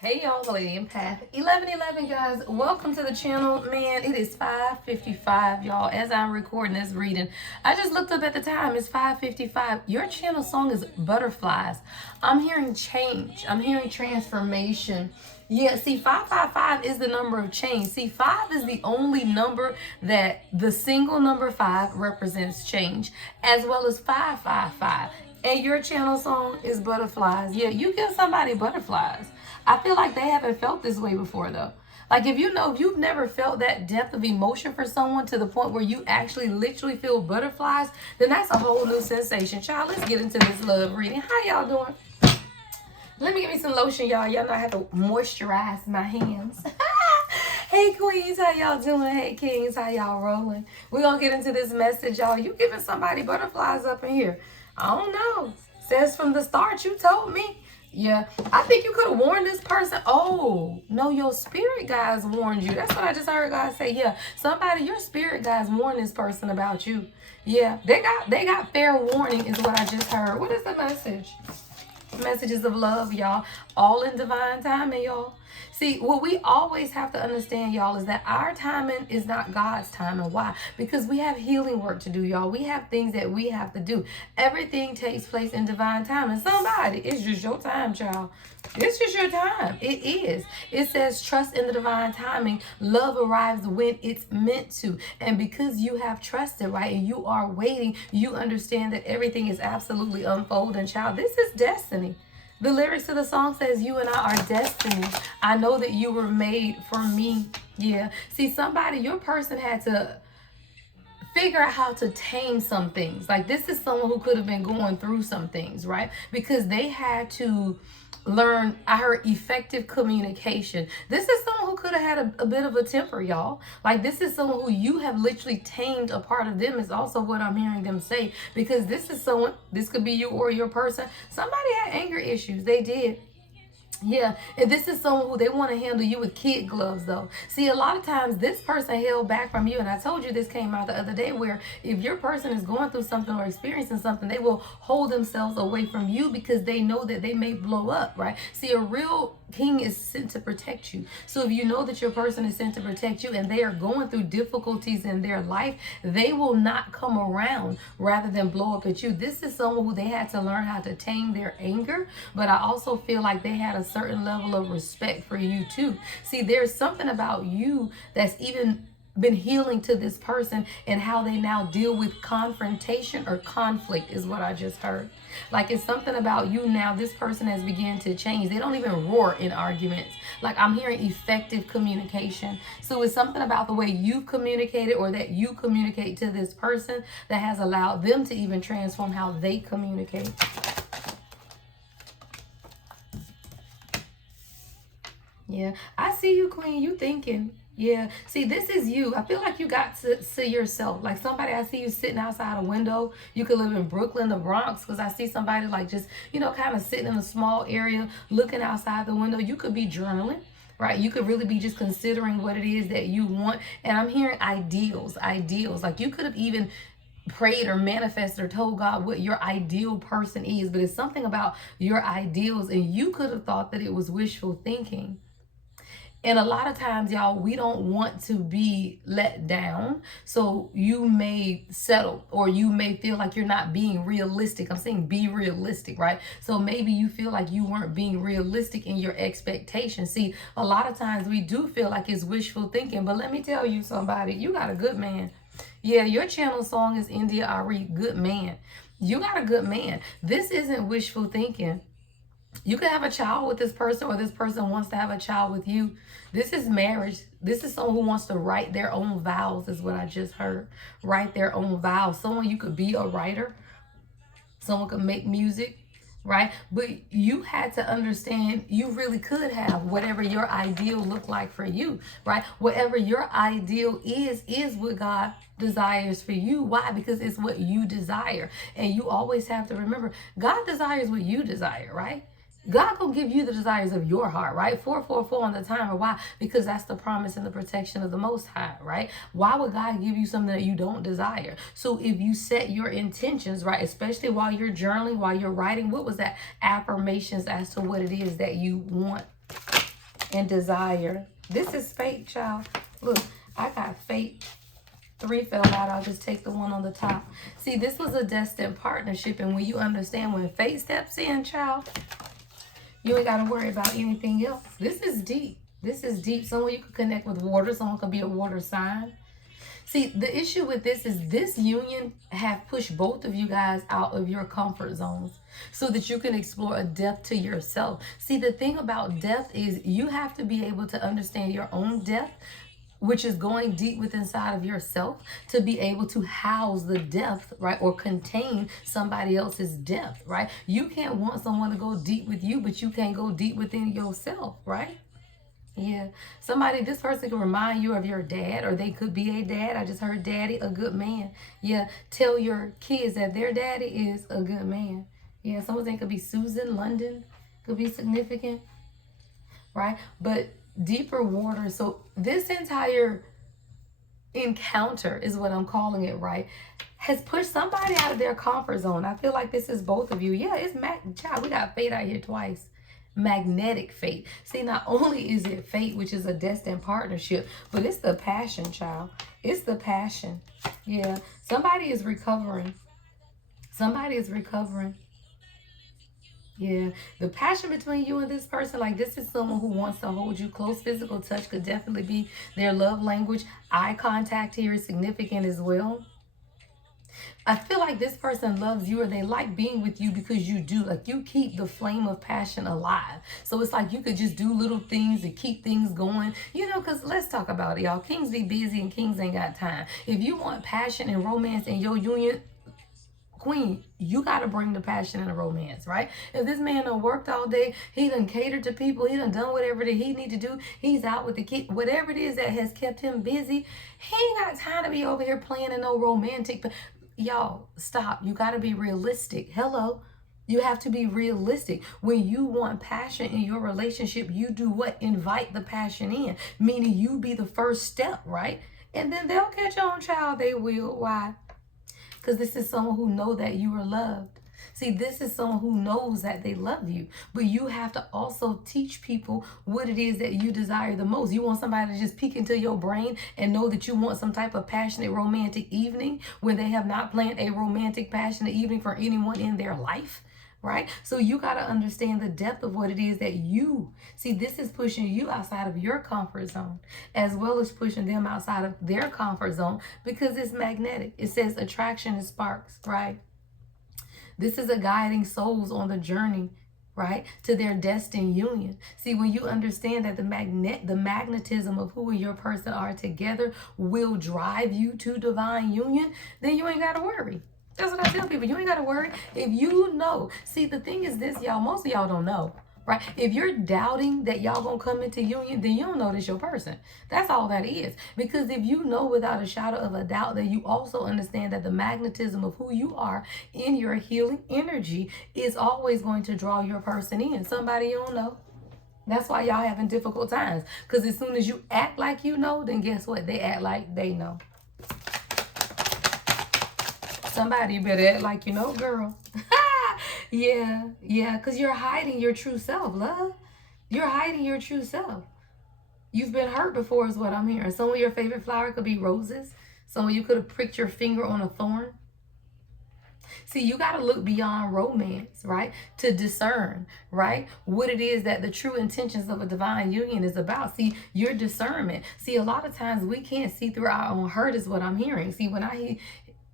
Hey y'all, Lady Empath 1111 guys, welcome to the channel. Man, it is 5:55 y'all as I'm recording this reading. I just looked up at the time. It's 5:55. Your channel song is Butterflies. I'm hearing change. I'm hearing transformation. Yeah, see, 555 is the number of change. See, 5 is the only number that the single number 5 represents change, as well as 555. And your channel song is Butterflies. Yeah, you give somebody butterflies. I feel like they haven't felt this way before though. Like if you've never felt that depth of emotion for someone to the point where you actually literally feel butterflies, then that's a whole new sensation. Child, let's get into this love reading. How y'all doing? Let me get me some lotion, y'all. Y'all know I have to moisturize my hands. Hey queens, how y'all doing? Hey kings, how y'all rolling? We're gonna get into this message, y'all. You giving somebody butterflies up in here. I don't know. Says from the start you told me. Yeah, I think you could have warned this person. Oh, no, your spirit guides warned you. That's what I just heard God say. Yeah, somebody, your spirit guides warned this person about you. Yeah, they got fair warning is what I just heard. What is the message? Messages of love, y'all. All in divine timing, y'all. See, what we always have to understand, y'all, is that our timing is not God's timing. Why? Because we have healing work to do, y'all. We have things that we have to do. Everything takes place in divine timing. Somebody, it's just your time, child. It's just your time. It is. It says trust in the divine timing. Love arrives when it's meant to. And because you have trusted, right, and you are waiting, you understand that everything is absolutely unfolding, child. This is destiny. The lyrics to the song says, you and I are destiny. I know that you were made for me. Yeah. See, somebody, your person had to figure out how to tame some things. Like this is someone who could have been going through some things, right? Because they had to learn, I heard, effective communication. This is someone who could have had a bit of a temper, y'all. Like this is someone who you have literally tamed a part of them is also what I'm hearing them say. Because this is someone, this could be you or your person. Somebody had anger issues. They did. Yeah, and this is someone who they want to handle you with kid gloves though. See, a lot of times this person held back from you, and I told you this came out the other day where if your person is going through something or experiencing something, they will hold themselves away from you because they know that they may blow up, right? See, a real king is sent to protect you. So if you know that your person is sent to protect you and they are going through difficulties in their life, they will not come around rather than blow up at you. This is someone who they had to learn how to tame their anger, but I also feel like they had a certain level of respect for you too. See, there's something about you that's even been healing to this person and how they now deal with confrontation or conflict is what I just heard. Like it's something about you now, this person has begun to change. They don't even roar in arguments. Like I'm hearing effective communication. So it's something about the way you communicated or that you communicate to this person that has allowed them to even transform how they communicate. Yeah, I see you, queen. You thinking. Yeah, see, this is you. I feel like you got to see yourself. Like somebody, I see you sitting outside a window. You could live in Brooklyn, the Bronx, because I see somebody like just, kind of sitting in a small area, looking outside the window. You could be journaling. Right? You could really be just considering what it is that you want. And I'm hearing ideals. Like you could have even prayed or manifested or told God what your ideal person is. But it's something about your ideals. And you could have thought that it was wishful thinking. And a lot of times, y'all, we don't want to be let down. So you may settle or you may feel like you're not being realistic. I'm saying be realistic, right? So maybe you feel like you weren't being realistic in your expectations. See, a lot of times we do feel like it's wishful thinking. But let me tell you somebody, you got a good man. Yeah, your channel song is India Ari, good man. You got a good man. This isn't wishful thinking. You can have a child with this person or this person wants to have a child with you. This is marriage. This is someone who wants to write their own vows is what I just heard. Write their own vows. Someone, you could be a writer. Someone could make music, right? But you had to understand you really could have whatever your ideal looked like for you, right? Whatever your ideal is what God desires for you. Why? Because it's what you desire. And you always have to remember, God desires what you desire, right? God gonna give you the desires of your heart, right? 444 on the timer. Why? Because that's the promise and the protection of the Most High, right? Why would God give you something that you don't desire? So if you set your intentions, right, especially while you're journaling, while you're writing, what was that? Affirmations as to what it is that you want. and desire. This is fate, child. Look, I got fate. 3 fell out. I'll just take the one on the top. See, this was a destined partnership. And when you understand when fate steps in, child, you ain't got to worry about anything else. This is deep. This is deep. Someone you could connect with water. Someone could be a water sign. See, the issue with this is this union have pushed both of you guys out of your comfort zones so that you can explore a depth to yourself. See, the thing about depth is you have to be able to understand your own depth, which is going deep within inside of yourself, to be able to house the depth, right? Or contain somebody else's depth, right? You can't want someone to go deep with you, but you can't go deep within yourself, right? Yeah. Somebody, this person can remind you of your dad, or they could be a dad. I just heard daddy, a good man. Yeah. Tell your kids that their daddy is a good man. Yeah. Someone think it could be Susan, London, could be significant, right? But deeper water. So this entire encounter is what I'm calling it, right? Has pushed somebody out of their comfort zone. I feel like this is both of you. Yeah, it's child. We got fate out here twice. Magnetic fate. See, not only is it fate, which is a destined partnership, but it's the passion, child. It's the passion. Yeah. Somebody is recovering. Somebody is recovering. Yeah, the passion between you and this person, like this is someone who wants to hold you close. Physical touch could definitely be their love language. Eye contact here is significant as well. I feel like this person loves you, or they like being with you because you do. Like you keep the flame of passion alive. So it's like you could just do little things to keep things going. You know, because let's talk about it, y'all. Kings be busy and kings ain't got time. If you want passion and romance in your union, queen, you got to bring the passion and the romance, right? If this man done worked all day, he done catered to people, he done whatever that he need to do, he's out with the kid, whatever it is that has kept him busy, he ain't got time to be over here playing in no romantic. Y'all, stop. You got to be realistic. Hello. You have to be realistic. When you want passion in your relationship, you do what? Invite the passion in, meaning you be the first step, right? And then they'll catch on, child. They will. Why? Because this is someone who knows that you are loved. See, this is someone who knows that they love you. But you have to also teach people what it is that you desire the most. You want somebody to just peek into your brain and know that you want some type of passionate romantic evening when they have not planned a romantic passionate evening for anyone in their life. Right? So you got to understand the depth of what it is that you see. This is pushing you outside of your comfort zone, as well as pushing them outside of their comfort zone, because it's magnetic. It says attraction is sparks, right? This is a guiding souls on the journey, right, to their destined union. See, when you understand that the magnetism of who and your person are together will drive you to divine union, then you ain't got to worry. That's what I tell people. You ain't got to worry. If you know. See, the thing is this, y'all. Most of y'all don't know, right? If you're doubting that y'all going to come into union, then you don't know this your person. That's all that is. Because if you know without a shadow of a doubt, then you also understand that the magnetism of who you are in your healing energy is always going to draw your person in. Somebody you don't know. That's why y'all having difficult times. Because as soon as you act like you know, then guess what? They act like they know. Somebody, you better act like you know, girl. Yeah, because you're hiding your true self, love. You're hiding your true self. You've been hurt before is what I'm hearing. Some of your favorite flower could be roses. Some of you could have pricked your finger on a thorn. See, you got to look beyond romance, right? To discern, right? What it is that the true intentions of a divine union is about. See, your discernment. See, a lot of times we can't see through our own hurt is what I'm hearing. See, when I hear...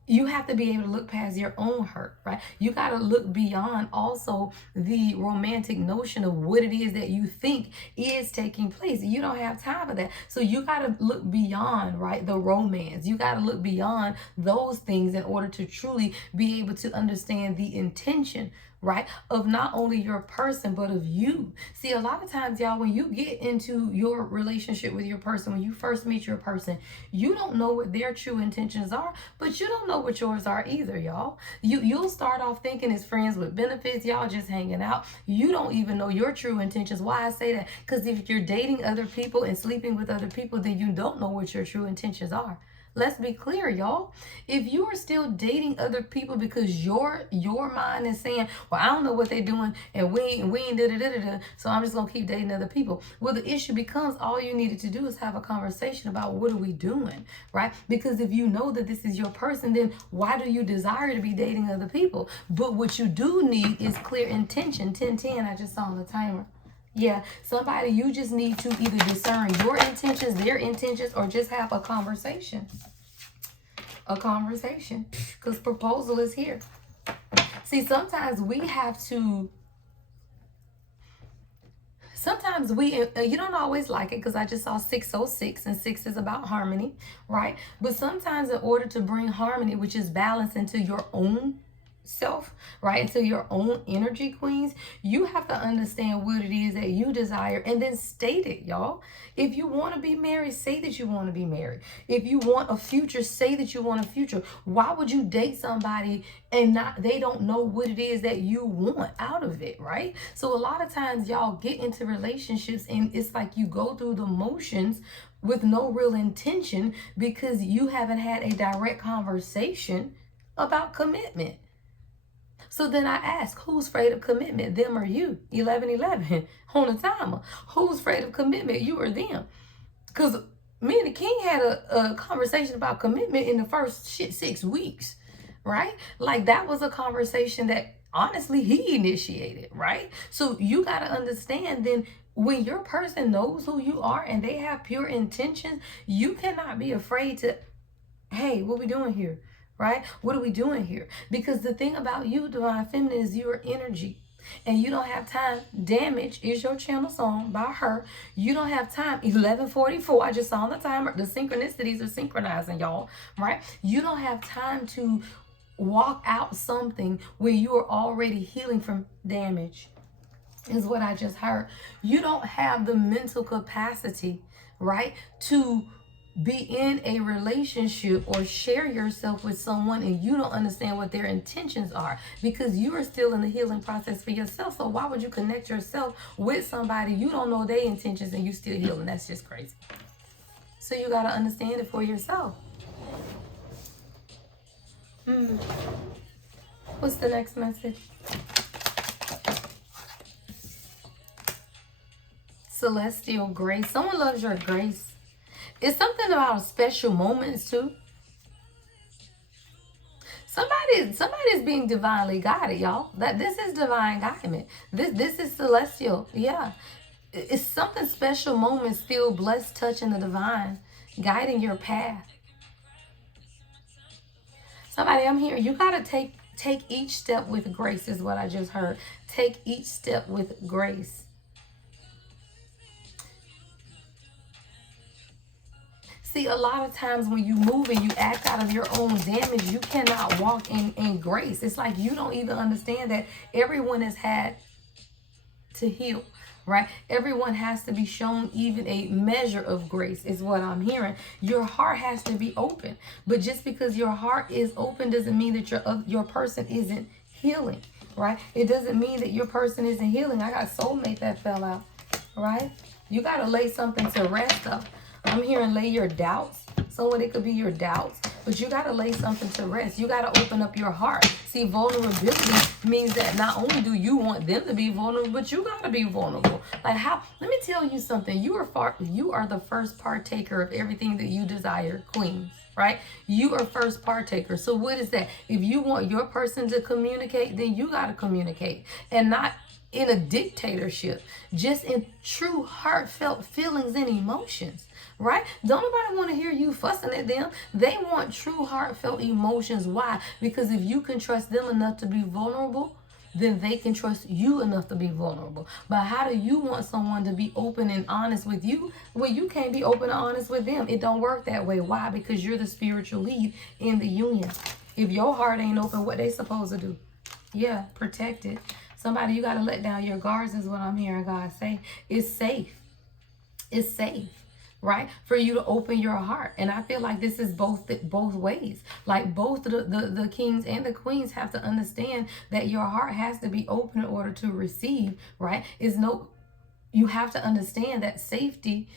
You have to be able to look past your own hurt, right? You got to look beyond also the romantic notion of what it is that you think is taking place. You don't have time for that. So you got to look beyond, right, the romance. You got to look beyond those things in order to truly be able to understand the intention, right, of not only your person, but of you. See, a lot of times, y'all, when you get into your relationship with your person, when you first meet your person, you don't know what their true intentions are, but you don't know what yours are either, y'all. You'll start off thinking it's friends with benefits, y'all just hanging out. You don't even know your true intentions. Why I say that? Because if you're dating other people and sleeping with other people, then you don't know what your true intentions are. Let's be clear, y'all. If you are still dating other people because your mind is saying, well, I don't know what they're doing, and we ain't da, so I'm just gonna keep dating other people. Well, the issue becomes all you needed to do is have a conversation about what are we doing, right? Because if you know that this is your person, then why do you desire to be dating other people? But what you do need is clear intention. 10:10, I just saw on the timer. Yeah, somebody, you just need to either discern your intentions, their intentions, or just have a conversation. A conversation. Because proposal is here. See, sometimes we have to, you don't always like it because I just saw 606, and 6 is about harmony, right? But sometimes in order to bring harmony, which is balance into your own self, right, into your own energy, queens, you have to understand what it is that you desire and then state it, y'all. If you want to be married, say that you want to be married. If you want a future, say that you want a future. Why would you date somebody and they don't know what it is that you want out of it, right? So a lot of times y'all get into relationships and it's like you go through the motions with no real intention because you haven't had a direct conversation about commitment. So then I ask, who's afraid of commitment, them or you? 11:11 on the timer. Who's afraid of commitment, you or them? Because me and the king had a conversation about commitment in the first 6 weeks, right? Like that was a conversation that honestly he initiated, right? So you got to understand then when your person knows who you are and they have pure intentions, you cannot be afraid to, hey, what we doing here? Right? What are we doing here? Because the thing about you, Divine Feminine, is your energy. And you don't have time. Damage is your channel song by her. You don't have time. 11:44. I just saw on the timer. The synchronicities are synchronizing, y'all. Right? You don't have time to walk out something when you are already healing from damage, is what I just heard. You don't have the mental capacity, right, to be in a relationship or share yourself with someone and you don't understand what their intentions are because you are still in the healing process for yourself. So why would you connect yourself with somebody you don't know their intentions and you still healing? That's just crazy. So you got to understand it for yourself. What's the next message? Celestial grace. Someone loves your grace. It's something about special moments too. Somebody's being divinely guided, y'all. That this is divine guidance. This is celestial. Yeah. It's something special moments feel blessed, touching the divine, guiding your path. Somebody, I'm here. You gotta take each step with grace, is what I just heard. Take each step with grace. See, a lot of times when you move and you act out of your own damage, you cannot walk in grace. It's like you don't even understand that everyone has had to heal, right? Everyone has to be shown even a measure of grace, is what I'm hearing. Your heart has to be open. But just because your heart is open doesn't mean that your person isn't healing, right? It doesn't mean that your person isn't healing. I got soulmate that fell out, right? You got to lay something to rest up. I'm hearing lay your doubts. Someone, it could be your doubts, but you got to lay something to rest. You got to open up your heart. See, vulnerability means that not only do you want them to be vulnerable, but you got to be vulnerable. Like how, let me tell you something. You are the first partaker of everything that you desire, queens, right? You are first partaker. So what is that? If you want your person to communicate, then you got to communicate, and not in a dictatorship, just in true heartfelt feelings and emotions, right? Don't nobody want to hear you fussing at them. They want true heartfelt emotions. Why? Because if you can trust them enough to be vulnerable, then they can trust you enough to be vulnerable. But how do you want someone to be open and honest with you when you can't be open and honest with them? It don't work that way. Why? Because you're the spiritual lead in the union. If your heart ain't open, what they supposed to do? Yeah, protect it. Somebody, you got to let down your guards, is what I'm hearing God say. It's safe. It's safe, right? For you to open your heart. And I feel like this is both ways. Like both the kings and the queens have to understand that your heart has to be open in order to receive, right? You have to understand that safety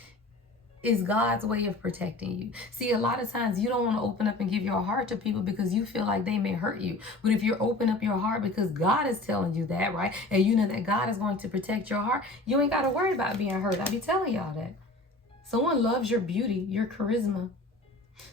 is God's way of protecting you. See, a lot of times you don't want to open up and give your heart to people because you feel like they may hurt you. But if you open up your heart because God is telling you that, right? And you know that God is going to protect your heart, you ain't got to worry about being hurt. I be telling y'all that. Someone loves your beauty, your charisma.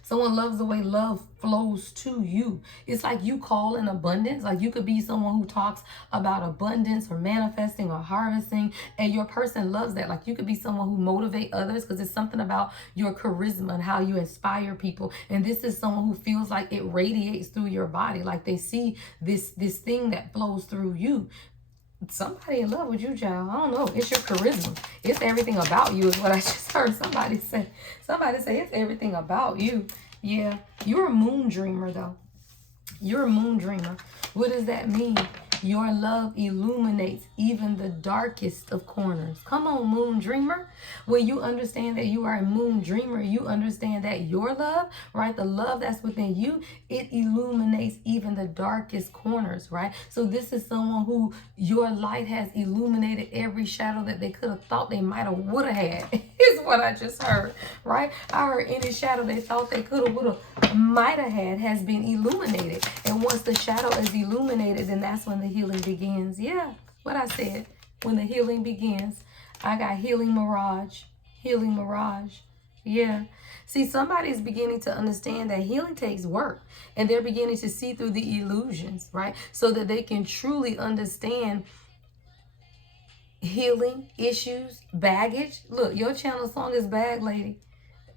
Someone loves the way love flows to you. It's like you call in abundance. Like you could be someone who talks about abundance or manifesting or harvesting, and your person loves that. Like you could be someone who motivate others because it's something about your charisma and how you inspire people. And this is someone who feels like it radiates through your body. Like they see this thing that flows through you. Somebody in love with you, child. I don't know. It's your charisma. It's everything about you is what I just heard somebody say. Somebody say it's everything about you. Yeah. You're a moon dreamer, though. You're a moon dreamer. What does that mean? Your love illuminates even the darkest of corners. Come on, moon dreamer. When you understand that you are a moon dreamer, you understand that your love, right, the love that's within you, it illuminates even the darkest corners, right? So this is someone who your light has illuminated every shadow that they could have thought they might have, would have had, is what I just heard, right? I heard any shadow they thought they could have, would have, might have had has been illuminated. And once the shadow is illuminated, then that's when the healing begins. Yeah, what I said. When the healing begins. I got healing mirage. Healing mirage. Yeah. See, somebody's beginning to understand that healing takes work. And they're beginning to see through the illusions, right? So that they can truly understand healing, issues, baggage. Look, your channel song is Bag Lady.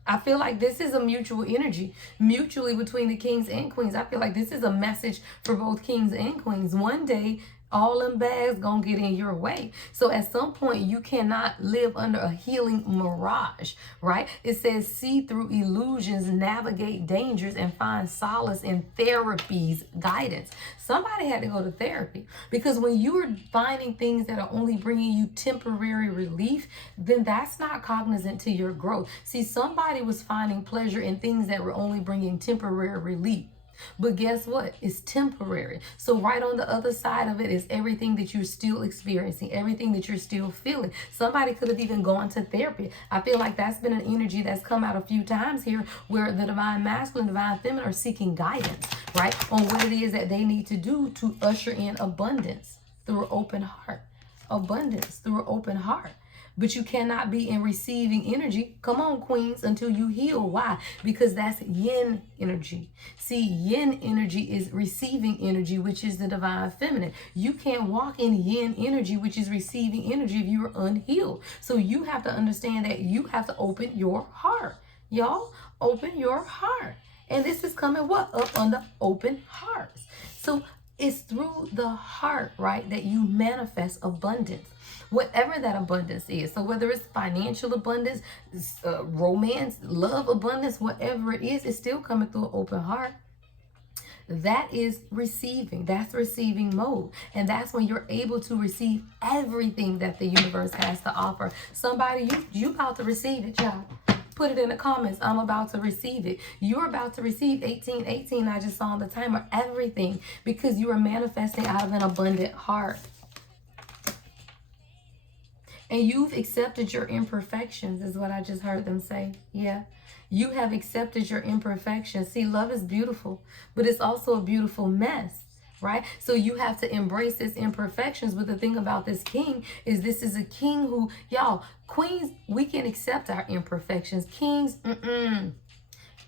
I feel like this is a mutual energy, mutually between the kings and queens. I feel like this is a message for both kings and queens. One day, all them bags gonna get in your way. So at some point, you cannot live under a healing mirage, right? It says, see through illusions, navigate dangers, and find solace in therapy's guidance. Somebody had to go to therapy, because when you are finding things that are only bringing you temporary relief, then that's not cognizant to your growth. See, somebody was finding pleasure in things that were only bringing temporary relief. But guess what? It's temporary. So right on the other side of it is everything that you're still experiencing, everything that you're still feeling. Somebody could have even gone to therapy. I feel like that's been an energy that's come out a few times here, where the divine masculine, divine feminine are seeking guidance, right, on what it is that they need to do to usher in abundance through an open heart. Abundance through an open heart. But you cannot be in receiving energy, come on, queens, until you heal. Why? Because that's yin energy. See, yin energy is receiving energy, which is the divine feminine. You can't walk in yin energy, which is receiving energy, if you are unhealed. So you have to understand that you have to open your heart. Y'all, open your heart. And this is coming what? Up on the open hearts. So it's through the heart, right, that you manifest abundance. Whatever that abundance is. So whether it's financial abundance, romance, love abundance, whatever it is, it's still coming through an open heart. That is receiving. That's receiving mode. And that's when you're able to receive everything that the universe has to offer. Somebody, you about to receive it, y'all. Put it in the comments. I'm about to receive it. You're about to receive 1818. I just saw on the timer. Everything. Because you are manifesting out of an abundant heart. And you've accepted your imperfections, is what I just heard them say. Yeah. You have accepted your imperfections. See, love is beautiful, but it's also a beautiful mess, right? So you have to embrace its imperfections. But the thing about this king is this is a king who, y'all, queens, we can accept our imperfections. Kings,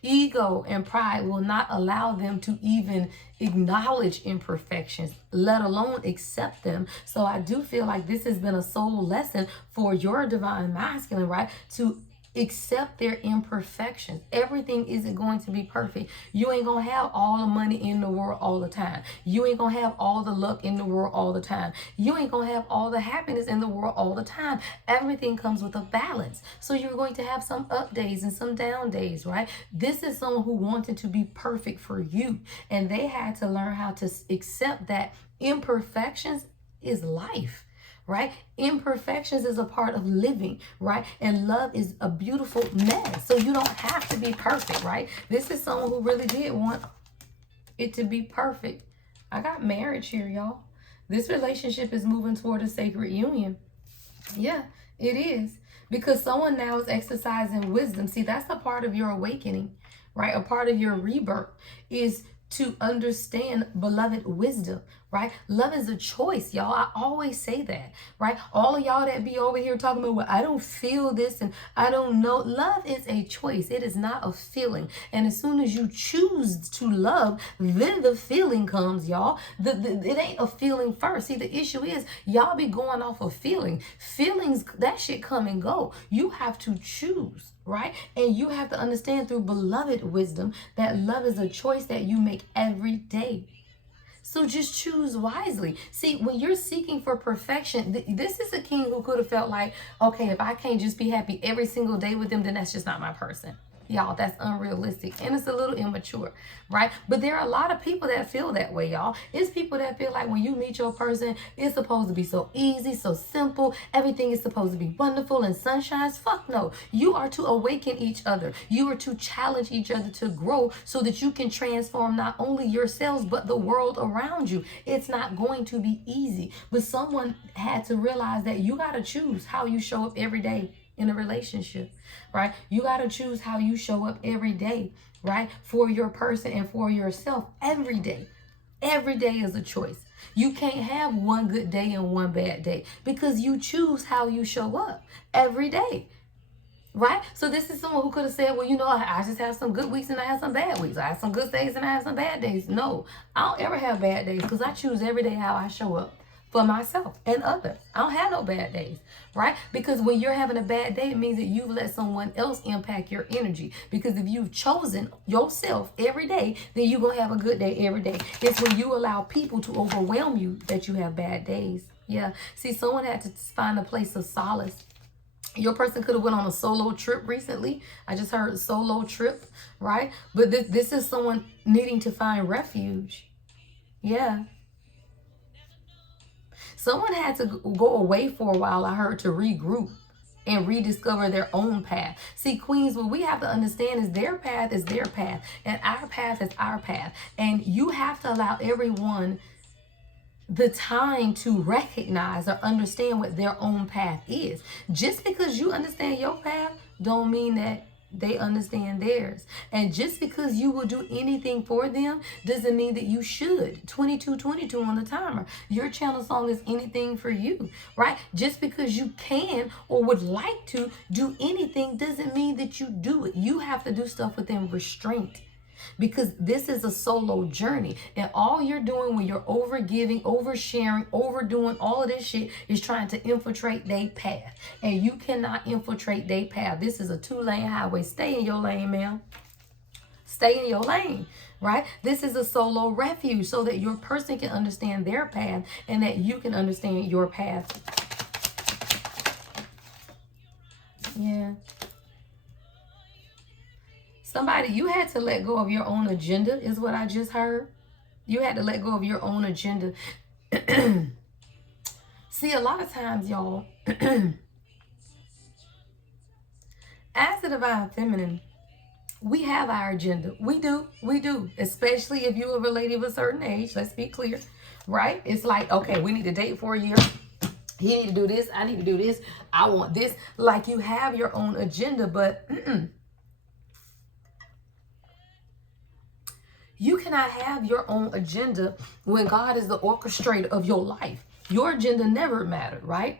ego and pride will not allow them to even acknowledge imperfections, let alone accept them. So I do feel like this has been a soul lesson for your divine masculine, right? To accept their imperfections. Everything isn't going to be perfect. You ain't gonna have all the money in the world all the time. You ain't gonna have all the luck in the world all the time. You ain't gonna have all the happiness in the world all the time. Everything comes with a balance. So you're going to have some up days and some down days, right? This is someone who wanted to be perfect for you, and they had to learn how to accept that imperfections is life. Right? Imperfections is a part of living, right? And love is a beautiful mess. So you don't have to be perfect, right? This is someone who really did want it to be perfect. I got marriage here, y'all. This relationship is moving toward a sacred union. Yeah, it is. Because someone now is exercising wisdom. See, that's a part of your awakening, right? A part of your rebirth is to understand, beloved, wisdom, right? Love is a choice, y'all. I always say that, right? All of y'all that be over here talking about, well, I don't feel this and I don't know. Love is a choice. It is not a feeling. And as soon as you choose to love, then the feeling comes, y'all. It ain't a feeling first. See, the issue is y'all be going off of feeling. Feelings, that shit come and go. You have to choose, right? And you have to understand through beloved wisdom that love is a choice that you make every day. So just choose wisely. See, when you're seeking for perfection, this is a king who could have felt like, okay, if I can't just be happy every single day with them, then that's just not my person. Y'all, that's unrealistic and it's a little immature, right? But there are a lot of people that feel that way, y'all. It's people that feel like when you meet your person, it's supposed to be so easy, so simple. Everything is supposed to be wonderful and sunshines. Fuck no. You are to awaken each other. You are to challenge each other to grow so that you can transform not only yourselves, but the world around you. It's not going to be easy, but someone had to realize that you got to choose how you show up every day in a relationship, right? You got to choose how you show up every day, right? For your person and for yourself every day. Every day is a choice. You can't have one good day and one bad day because you choose how you show up every day. Right? So this is someone who could have said, well, you know, I just have some good weeks and I have some bad weeks. I have some good days and I have some bad days. No, I don't ever have bad days because I choose every day how I show up for myself and others. I don't have no bad days, right? Because when you're having a bad day, it means that you've let someone else impact your energy. Because if you've chosen yourself every day, then you're going to have a good day every day. It's when you allow people to overwhelm you that you have bad days. Yeah. See, someone had to find a place of solace. Your person could have went on a solo trip recently. I just heard solo trip, right? But this is someone needing to find refuge. Yeah. Someone had to go away for a while, I heard, to regroup and rediscover their own path. See, queens, what we have to understand is their path is their path and our path is our path. And you have to allow everyone the time to recognize or understand what their own path is. Just because you understand your path don't mean that they understand theirs. And just because you will do anything for them doesn't mean that you should. 2222 on the timer. Your channel song is anything for you, right? Just because you can or would like to do anything doesn't mean that you do it. You have to do stuff within restraint. Because this is a solo journey. And all you're doing when you're overgiving, oversharing, overdoing all of this shit is trying to infiltrate their path. And you cannot infiltrate their path. This is a 2-lane highway. Stay in your lane, ma'am. Stay in your lane, right? This is a solo refuge so that your person can understand their path and that you can understand your path. Yeah. Somebody, you had to let go of your own agenda, is what I just heard. You had to let go of your own agenda. See, a lot of times, y'all, as the divine feminine, we have our agenda. We do. Especially if you're a lady of a certain age. Let's be clear, right? It's like, okay, we need to date for a year. He need to do this. I need to do this. I want this. Like you have your own agenda, but you cannot have your own agenda when God is the orchestrator of your life. Your agenda never mattered, right?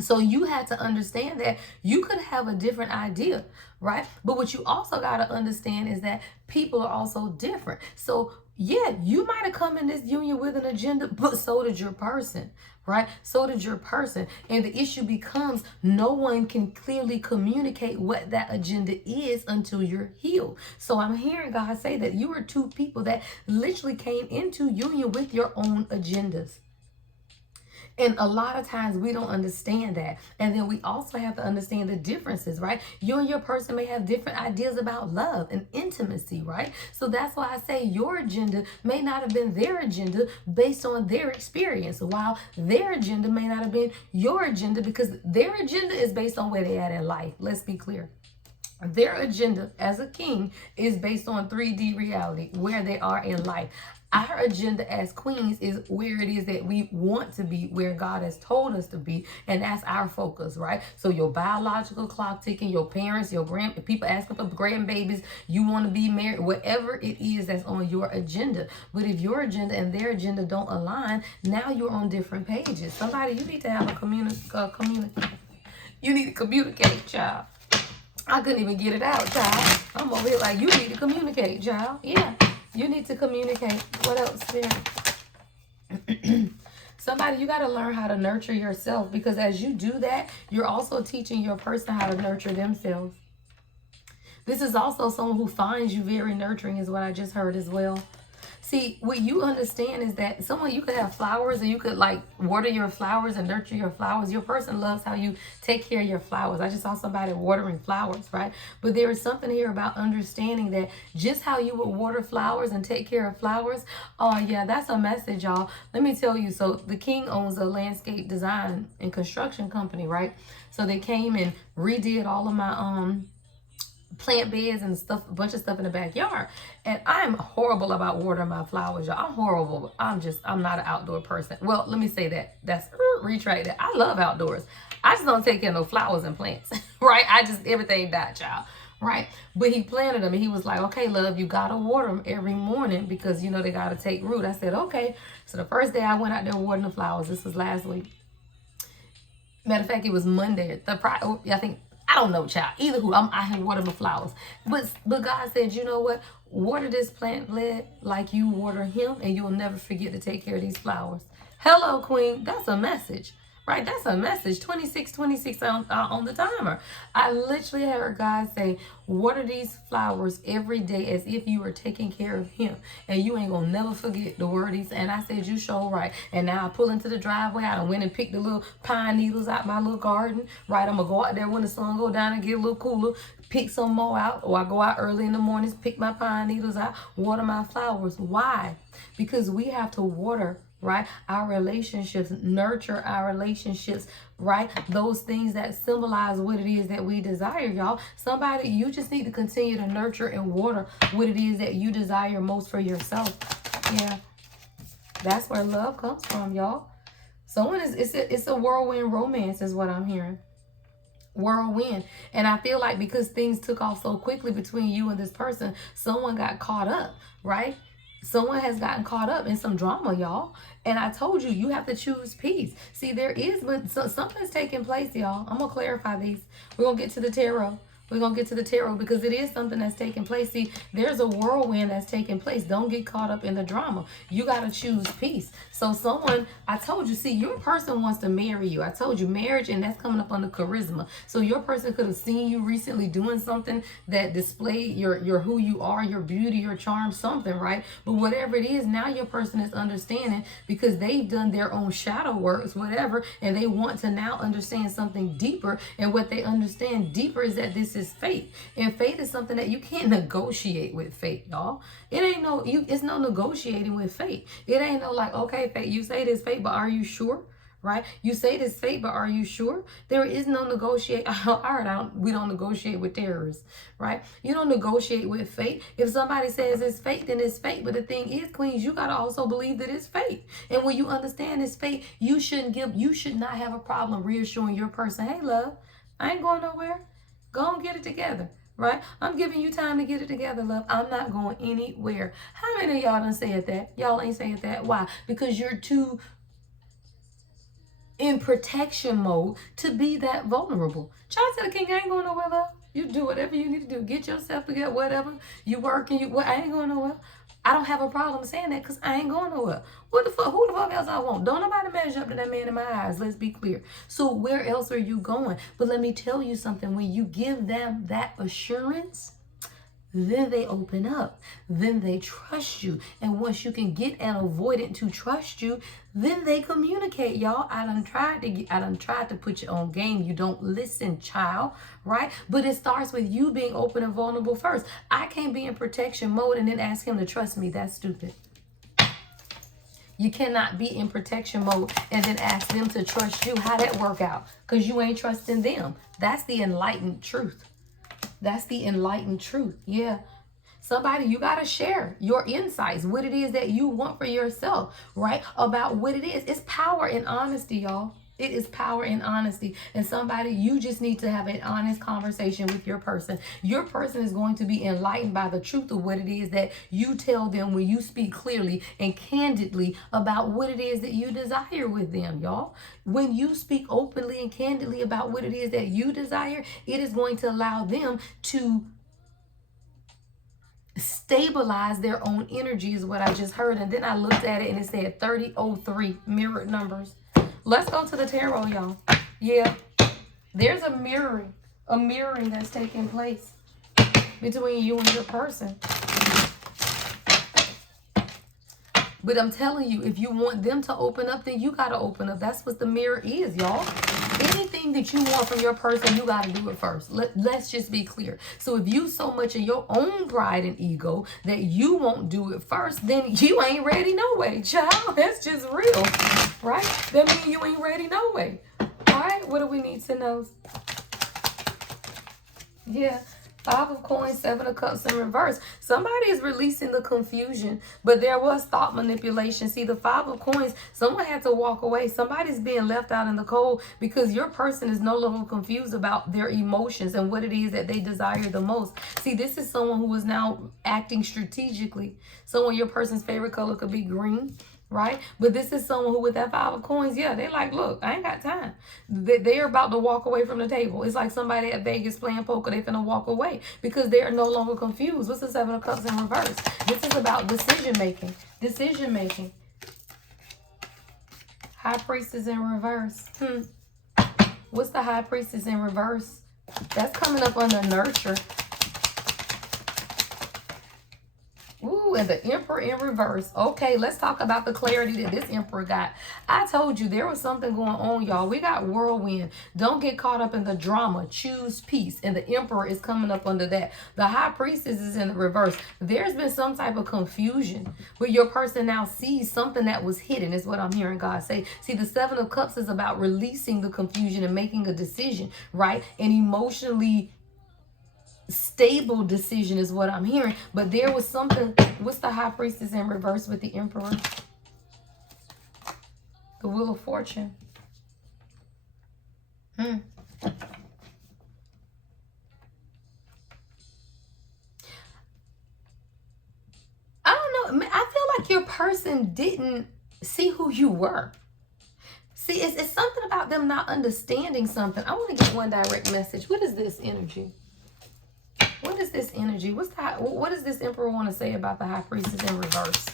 So you had to understand that you could have a different idea, right? But what you also got to understand is that people are also different. So yeah, you might have come in this union with an agenda, but so did your person, right? So did your person. And the issue becomes no one can clearly communicate what that agenda is until you're healed. So I'm hearing God say that you are two people that literally came into union with your own agendas. And a lot of times we don't understand that. And then we also have to understand the differences, right? You and your person may have different ideas about love and intimacy, right? So that's why I say your agenda may not have been their agenda based on their experience, while their agenda may not have been your agenda because their agenda is based on where they're at in life. Let's be clear. Their agenda as a king is based on 3D reality, where they are in life. Our agenda as queens is where it is that we want to be, where God has told us to be, and that's our focus, right? So your biological clock ticking, your parents, your people asking for grandbabies, you want to be married, whatever it is that's on your agenda. But if your agenda and their agenda don't align, now you're on different pages. Somebody, you need to have a you need to communicate, child. I couldn't even get it out, child. I'm over here like, you need to communicate, child. Yeah, you need to communicate. What else there? Somebody, you got to learn how to nurture yourself, because as you do that, you're also teaching your person how to nurture themselves. This is also someone who finds you very nurturing, is what I just heard as well. See, what you understand is that someone, you could have flowers and you could like water your flowers and nurture your flowers. Your person loves how you take care of your flowers. I just saw somebody watering flowers, right? But there is something here about understanding that just how you would water flowers and take care of flowers. Oh yeah, that's a message, y'all. Let me tell you. So the king owns a landscape design and construction company, right? So they came and redid all of my plant beds and stuff, a bunch of stuff in the backyard. And I'm horrible about watering my flowers, y'all. I'm horrible. I'm not an outdoor person. Well, let me say that. That's retracted. I love outdoors. I just don't take care of no flowers and plants, right? Everything died, y'all, right? But he planted them and he was like, okay, love, you got to water them every morning because, you know, they got to take root. I said, okay. So the first day I went out there watering the flowers, this was last week. Matter of fact, it was Monday. I don't know, child. Either who, I had watered the flowers. But God said, you know what? Water this plant like you water him, and you'll never forget to take care of these flowers. Hello, Queen. That's a message, right? That's a message. 26 on the timer. I literally heard God say, water these flowers every day as if you were taking care of him, and you ain't gonna never forget the word he said. And I said, you sure right. And now I pull into the driveway. I done went and picked the little pine needles out my little garden, right? I'm gonna go out there when the sun go down and get a little cooler, pick some more out, or I go out early in the mornings, pick my pine needles out, water my flowers. Why? Because we have to water, right, our relationships, nurture our relationships, right? Those things that symbolize what it is that we desire, y'all. Somebody, you just need to continue to nurture and water what it is that you desire most for yourself. Yeah, that's where love comes from, y'all. It's a whirlwind romance is what I'm hearing. Whirlwind. And I feel like because things took off so quickly between you and this person, someone got caught up, right? Someone has gotten caught up in some drama, y'all. And I told you, you have to choose peace. See, but something's taking place, y'all. I'm going to clarify these. We're going to get to the tarot. We're going to get to the tarot because it is something that's taking place. See, there's a whirlwind that's taking place. Don't get caught up in the drama. You got to choose peace. So I told you, see, your person wants to marry you. I told you marriage, and that's coming up under charisma. So your person could have seen you recently doing something that displayed your who you are, your beauty, your charm, something, right? But whatever it is, now your person is understanding because they've done their own shadow works, whatever, and they want to now understand something deeper. And what they understand deeper is that this is faith. And faith is something that you can't negotiate with faith, y'all. It's no negotiating with faith. It ain't no like, okay, faith, you say this faith, but are you sure? Right? You say this faith, but are you sure? There is no negotiate. We don't negotiate with terrorists, right? You don't negotiate with faith. If somebody says it's faith, then it's faith. But the thing is, queens, you gotta also believe that it's faith. And when you understand it's faith, you should not have a problem reassuring your person, hey, love, I ain't going nowhere. Go and get it together, right? I'm giving you time to get it together, love. I'm not going anywhere. How many of y'all done said that? Y'all ain't saying that. Why? Because you're too in protection mode to be that vulnerable. Child to the king, I ain't going nowhere, love. You do whatever you need to do. Get yourself together, whatever. You working, I ain't going nowhere. I don't have a problem saying that because I ain't going nowhere. What the fuck? Who the fuck else I want? Don't nobody measure up to that man in my eyes. Let's be clear. So where else are you going? But let me tell you something. When you give them that assurance, then they open up. Then they trust you. And once you can get an avoidant to trust you, then they communicate, y'all. I done tried to put you on game. You don't listen, child, right? But it starts with you being open and vulnerable first. I can't be in protection mode and then ask him to trust me. That's stupid. You cannot be in protection mode and then ask them to trust you. How that work out? Because you ain't trusting them. That's the enlightened truth. That's the enlightened truth. Yeah. Somebody, you got to share your insights, what it is that you want for yourself, right? About what it is. It's power in honesty, y'all. It is power in honesty. And somebody, you just need to have an honest conversation with your person. Your person is going to be enlightened by the truth of what it is that you tell them when you speak clearly and candidly about what it is that you desire with them, y'all. When you speak openly and candidly about what it is that you desire, it is going to allow them to stabilize their own energy, is what I just heard. And then I looked at it and it said 3003 mirrored numbers. Let's go to the tarot, y'all. Yeah, there's a mirroring that's taking place between you and your person. But I'm telling you, if you want them to open up, then you got to open up. That's what the mirror is, y'all. Anything that you want from your person, you got to do it first. Let's just be clear. So if you so much in your own pride and ego that you won't do it first, then you ain't ready no way, child. That's just real, right? That means you ain't ready no way. All right, what do we need to know? Yeah. 5 of coins, 7 of cups in reverse. Somebody is releasing the confusion, but there was thought manipulation. See, the 5 of coins, someone had to walk away. Somebody's being left out in the cold because your person is no longer confused about their emotions and what it is that they desire the most. See, this is someone who is now acting strategically. Someone, your person's favorite color could be green, right? But this is someone who, with that 5 of coins, yeah, they like, look, I ain't got time. They're about to walk away from the table. It's like somebody at Vegas playing poker. They're finna walk away because they are no longer confused. What's the 7 of cups in reverse? This is about decision making. Decision making. High priestess in reverse. What's the high priestess in reverse? That's coming up under nurture. Ooh, and the Emperor in reverse. Okay, let's talk about the clarity that this Emperor got. I told you there was something going on, y'all. We got whirlwind. Don't get caught up in the drama. Choose peace. And the Emperor is coming up under that. The High Priestess is in the reverse. There's been some type of confusion where your person now sees something that was hidden, is what I'm hearing God say. See, the 7 of Cups is about releasing the confusion and making a decision, right? And emotionally stable decision is what I'm hearing. But there was something. What's the High Priestess in reverse with the Emperor? The Wheel of Fortune. I don't know. I feel like your person didn't see who you were. See, it's something about them not understanding something. I want to get one direct message. What is this energy? What is this energy? What does this Emperor want to say about the High Priestess in reverse?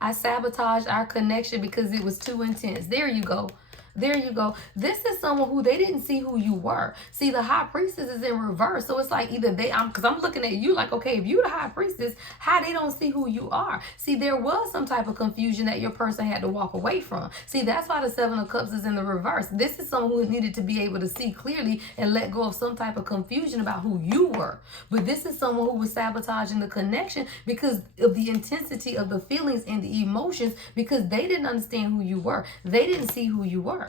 I sabotaged our connection because it was too intense. There you go. There you go. This is someone who they didn't see who you were. See, the High Priestess is in reverse. So it's like either because I'm looking at you like, okay, if you the High Priestess, how they don't see who you are. See, there was some type of confusion that your person had to walk away from. See, that's why the 7 of Cups is in the reverse. This is someone who needed to be able to see clearly and let go of some type of confusion about who you were. But this is someone who was sabotaging the connection because of the intensity of the feelings and the emotions, because they didn't understand who you were. They didn't see who you were.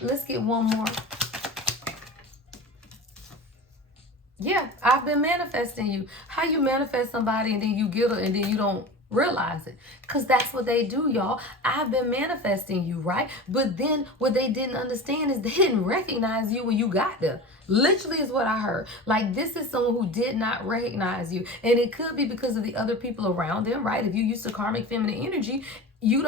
Let's get one more. Yeah, I've been manifesting you. How you manifest somebody and then you get it and then you don't realize it? Because that's what they do, y'all. I've been manifesting you, right? But then what they didn't understand is they didn't recognize you when you got there. Literally is what I heard. Like, this is someone who did not recognize you. And it could be because of the other people around them, right? If you used to karmic feminine energy, you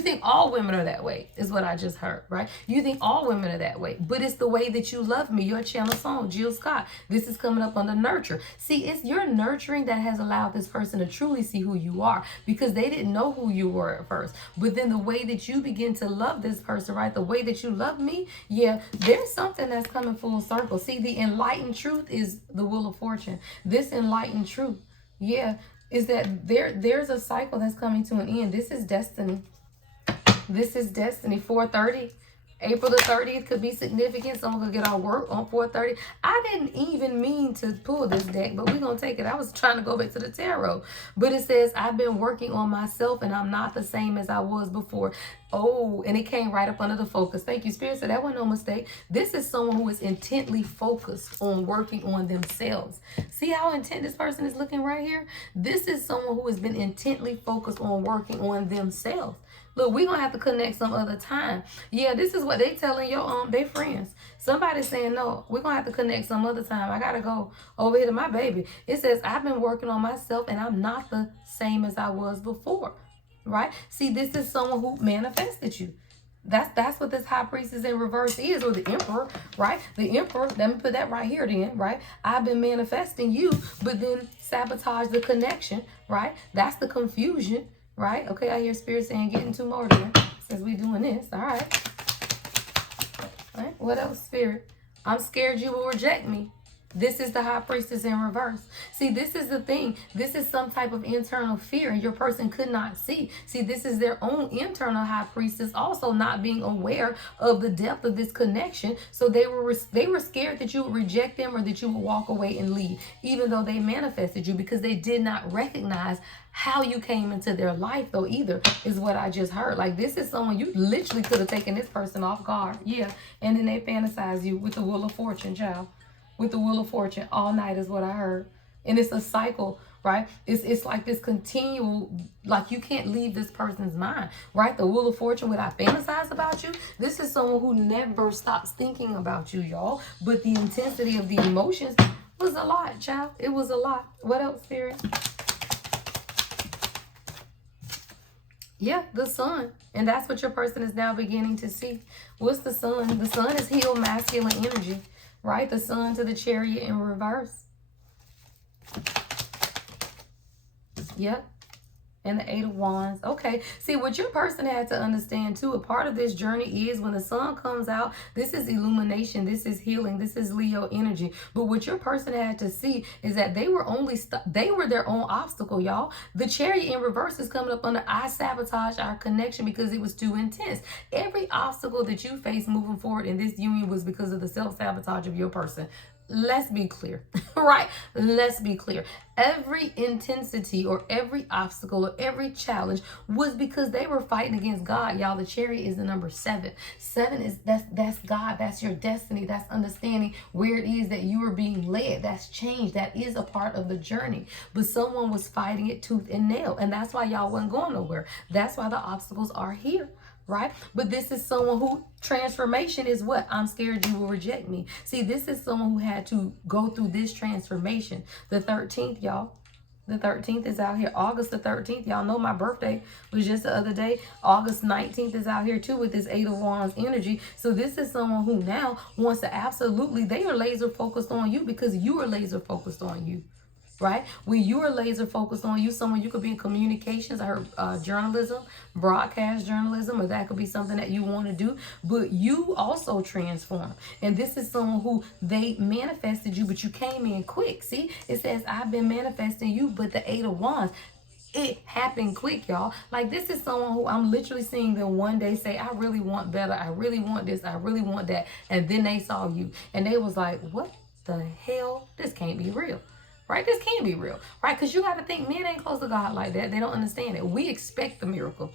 think all women are that way, is what I just heard, right? You think all women are that way, but it's the way that you love me. Your channel song, Jill Scott. This is coming up under nurture. See, it's your nurturing that has allowed this person to truly see who you are, because they didn't know who you were at first. But then the way that you begin to love this person, right? The way that you love me, yeah, there's something that's coming full circle. See, the enlightened truth is the Wheel of Fortune. This enlightened truth, yeah, is that there's a cycle that's coming to an end. This is destiny. This is destiny. 430. April the 30th could be significant. Someone could get our work on 4/30. I didn't even mean to pull this deck, but we're going to take it. I was trying to go back to the tarot. But it says, I've been working on myself and I'm not the same as I was before. Oh, and it came right up under the focus. Thank you, Spirit. So that wasn't no mistake. This is someone who is intently focused on working on themselves. See how intent this person is looking right here? This is someone who has been intently focused on working on themselves. Look, we're going to have to connect some other time. Yeah, this is what they telling your they friends. Somebody's saying, no, we're going to have to connect some other time. I got to go over here to my baby. It says, I've been working on myself and I'm not the same as I was before. Right? See, this is someone who manifested you. That's what this high priestess in reverse is, or the emperor, right? The emperor, let me put that right here then, right? I've been manifesting you, but then sabotage the connection, right? That's the confusion. Right? Okay, I hear Spirit saying get into mode here since we doing this. All right. All right. What else, Spirit? I'm scared you will reject me. This is the high priestess in reverse. See, this is the thing. This is some type of internal fear your person could not see. See, this is their own internal high priestess also not being aware of the depth of this connection. So they were scared that you would reject them or that you would walk away and leave, even though they manifested you, because they did not recognize how you came into their life, though, either, is what I just heard. Like, this is someone you literally could have taken this person off guard. Yeah. And then they fantasize you with the Wheel of Fortune, child. With the Wheel of Fortune all night is what I heard. And it's a cycle, right? It's like this continual, like you can't leave this person's mind, right? The Wheel of Fortune, would I fantasize about you? This is someone who never stops thinking about you, y'all. But the intensity of the emotions was a lot, child. It was a lot. What else, Spirit? Yeah, the sun. And that's what your person is now beginning to see. What's the sun? The sun is healed masculine energy. Right? The sun to the Chariot in reverse. Yep. And the Eight of Wands. Okay. See, what your person had to understand too, a part of this journey is when the sun comes out, this is illumination, this is healing, this is Leo energy. But what your person had to see is that they were they were their own obstacle, y'all. The Chariot in reverse is coming up under I sabotage our connection because it was too intense. Every obstacle that you face moving forward in this union was because of the self-sabotage of your person. Let's be clear, right? Let's be clear. Every intensity or every obstacle or every challenge was because they were fighting against God. Y'all, the Chariot is the number 7. 7 is that's God. That's your destiny. That's understanding where it is that you are being led. That's change. That is a part of the journey. But someone was fighting it tooth and nail. And that's why y'all wasn't going nowhere. That's why the obstacles are here. Right? But this is someone who transformation is what? I'm scared you will reject me. See, this is someone who had to go through this transformation. The 13th, y'all. The 13th is out here. August the 13th. Y'all know my birthday was just the other day. August 19th is out here too with this Eight of Wands energy. So this is someone who now wants to absolutely, they are laser focused on you because you are laser focused on you. Right? When you are laser focused on you, someone you could be in communications, I heard journalism, broadcast journalism, or that could be something that you want to do, but you also transform. And this is someone who they manifested you, but you came in quick. See, it says, I've been manifesting you, but the Eight of Wands, it happened quick, y'all. Like, this is someone who I'm literally seeing them one day say, I really want better. I really want this. I really want that. And then they saw you and they was like, what the hell? This can't be real. Right? This can't be real. Right? Because you got to think, men ain't close to God like that. They don't understand it. We expect the miracle.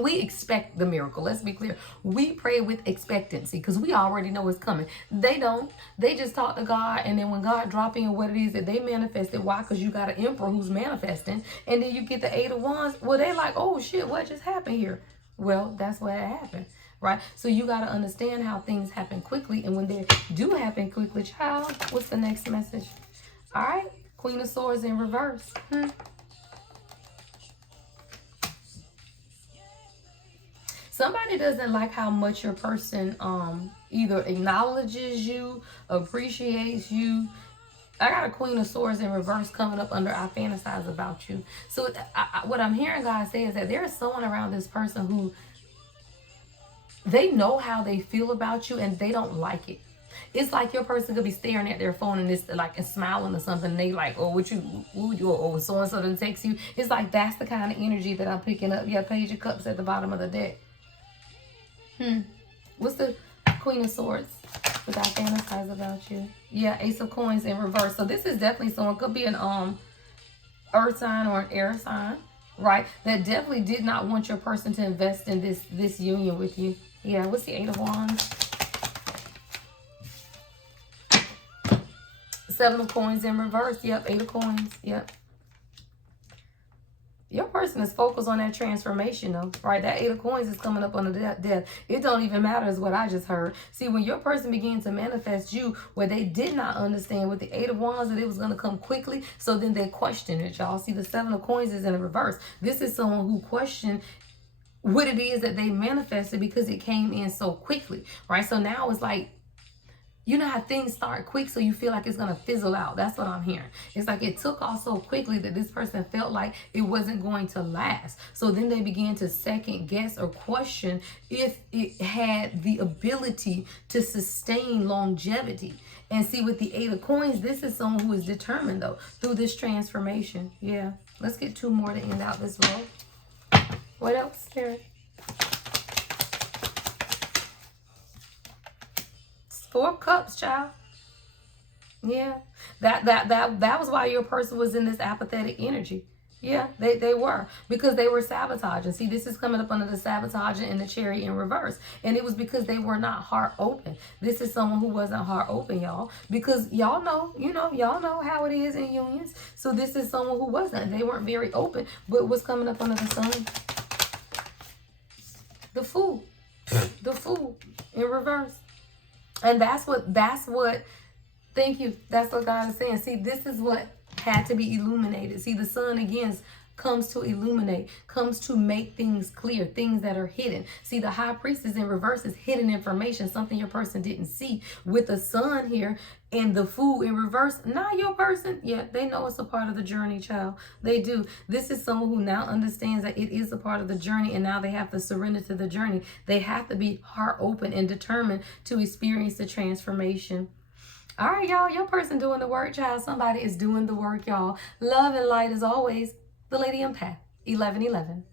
We expect the miracle. Let's be clear. We pray with expectancy because we already know it's coming. They don't. They just talk to God. And then when God drop in what it is that they manifested, why? Because you got an emperor who's manifesting. And then you get the Eight of Wands. Well, they like, oh shit, what just happened here? Well, that's what happened. Right? So you got to understand how things happen quickly. And when they do happen quickly, child, what's the next message? All right, Queen of Swords in reverse. Somebody doesn't like how much your person either acknowledges you, appreciates you. I got a Queen of Swords in reverse coming up under I fantasize about you. So what I'm hearing God say is that there is someone around this person who they know how they feel about you and they don't like it. It's like your person could be staring at their phone and it's like and smiling or something. And they like, oh, what you, or so and so didn't text you. It's like that's the kind of energy that I'm picking up. Yeah, Page of Cups at the bottom of the deck. What's the Queen of Swords? Because I fantasize about you. Yeah, Ace of Coins in reverse. So this is definitely someone, could be an earth sign or an air sign, right? That definitely did not want your person to invest in this union with you. Yeah, what's the Eight of Wands? Seven of Coins in reverse. Yep, Eight of Coins. Yep. Your person is focused on that transformation, though, right? That Eight of Coins is coming up on the death. It don't even matter is what I just heard. See, when your person began to manifest you where they did not understand with the Eight of Wands that it was going to come quickly, so then they questioned it, y'all. See, the Seven of Coins is in the reverse. This is someone who questioned what it is that they manifested because it came in so quickly, right? So now it's like, you know how things start quick, so you feel like it's going to fizzle out. That's what I'm hearing. It's like it took off so quickly that this person felt like it wasn't going to last. So then they began to second guess or question if it had the ability to sustain longevity. And see, with the Eight of Coins, this is someone who is determined, though, through this transformation. Yeah. Let's get two more to end out this row. What else, Spirit? Four of Cups, child. Yeah. That was why your person was in this apathetic energy. Yeah, they were. Because they were sabotaging. See, this is coming up under the sabotaging and the Chariot in reverse. And it was because they were not heart open. This is someone who wasn't heart open, y'all. Because y'all know, y'all know how it is in unions. So this is someone who wasn't. They weren't very open. But what's coming up under the sun? The Fool. The Fool in reverse. And that's what, thank you. That's what God is saying. See, this is what had to be illuminated. See, the sun again comes to illuminate, comes to make things clear, things that are hidden. See, the High Priestess in reverse is hidden information, something your person didn't see. With the sun here and the Fool in reverse, not your person. Yeah, they know it's a part of the journey, child. They do. This is someone who now understands that it is a part of the journey, and now they have to surrender to the journey. They have to be heart open and determined to experience the transformation. All right, y'all, your person doing the work, child. Somebody is doing the work, y'all. Love and light as always. The Lady Empath, 1111.